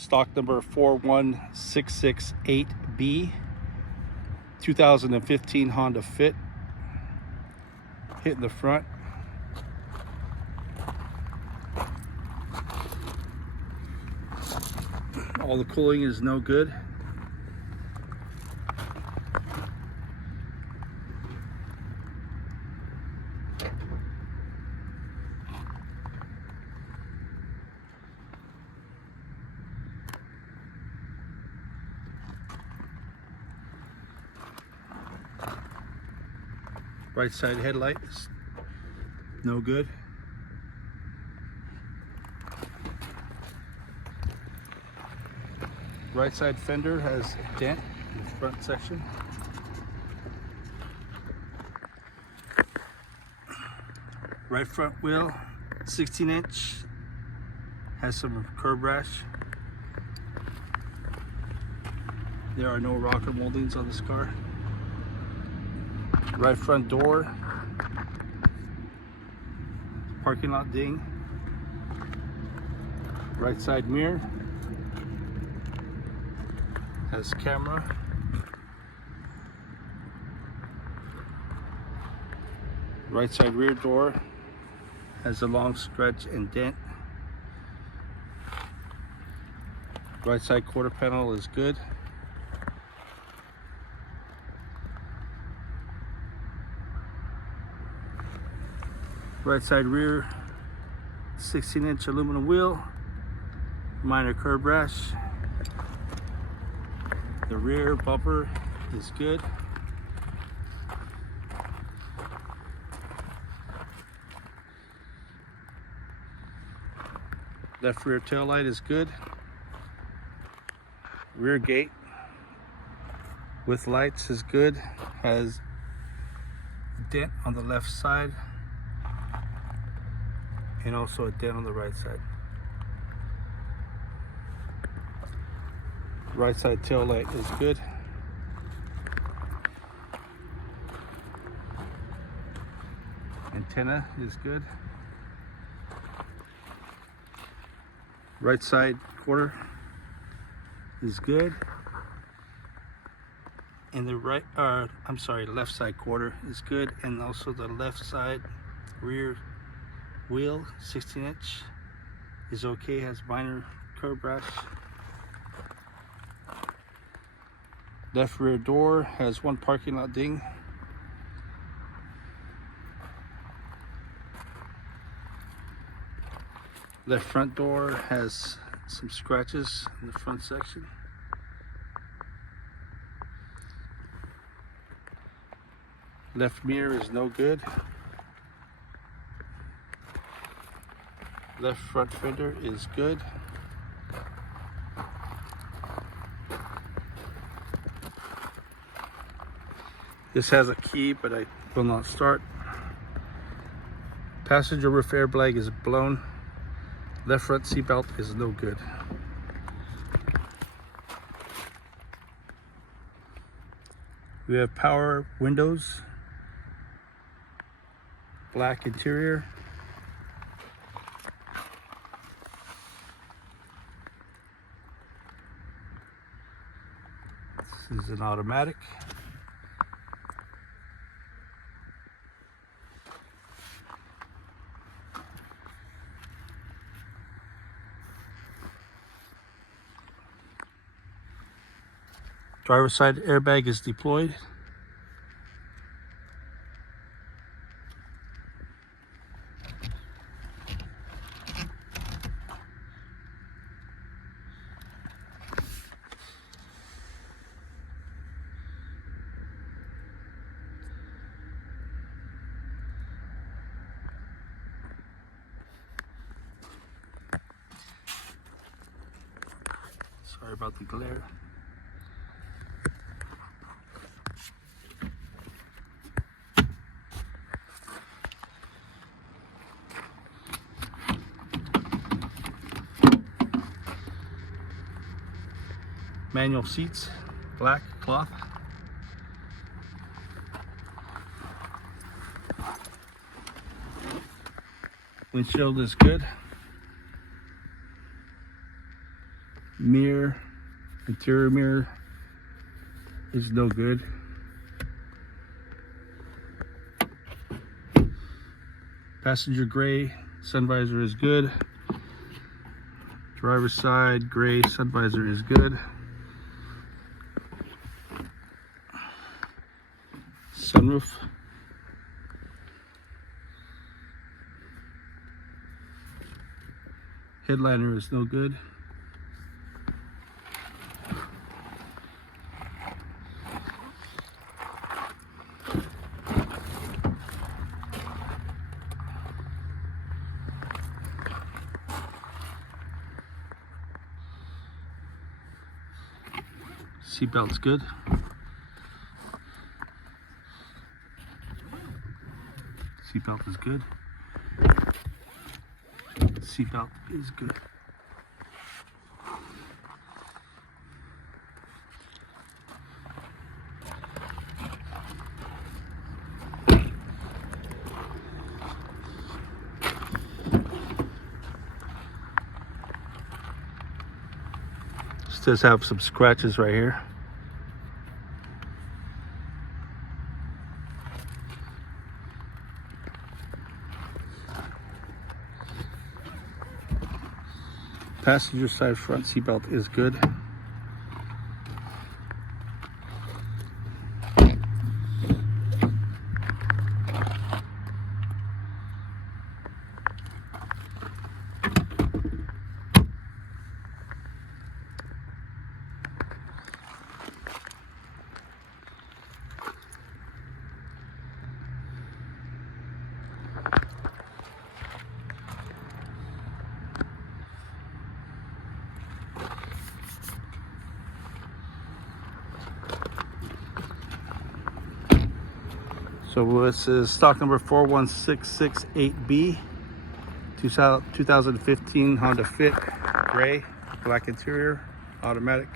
stock number 41668B, 2015 Honda Fit. Hitting the front. All the cooling is no good. Right side headlight is no good. Right side fender has a dent in the front section. Right front wheel, 16-inch, has some curb rash. There are no rocker moldings on this car. Right front door, parking lot ding. Right side mirror has camera. Right side rear door has a long stretch and dent. Right side quarter panel is good. Right side rear, 16-inch aluminum wheel, minor curb rash. The rear bumper is good. Left rear tail light is good. Rear gate with lights is good. Has a dent on the left side and also a dent on the right side. Right side tail light is good. Antenna is good. Right side quarter is good. And the left side quarter is good. And also the left side rear wheel, 16-inch, is okay, has minor curb rash. Left rear door has one parking lot ding. Left front door has some scratches in the front section. Left mirror is no good. Left front fender is good. This has a key, but I will not start. Passenger roof air bag is blown. Left front seatbelt is no good. We have power windows, black interior. This is an automatic. Driver's side airbag is deployed. Sorry about the glare. Manual seats, black cloth. Windshield is good. Mirror, interior mirror is no good. Passenger gray sun visor is good. Driver's side gray sun visor is good. Sunroof. Headliner is no good. Seatbelt's good. Seatbelt is good. Seatbelt is good. This does have some scratches right here. Passenger side front seatbelt is good. So this is stock number 41668B, 2015 Honda Fit, gray, black interior, automatic.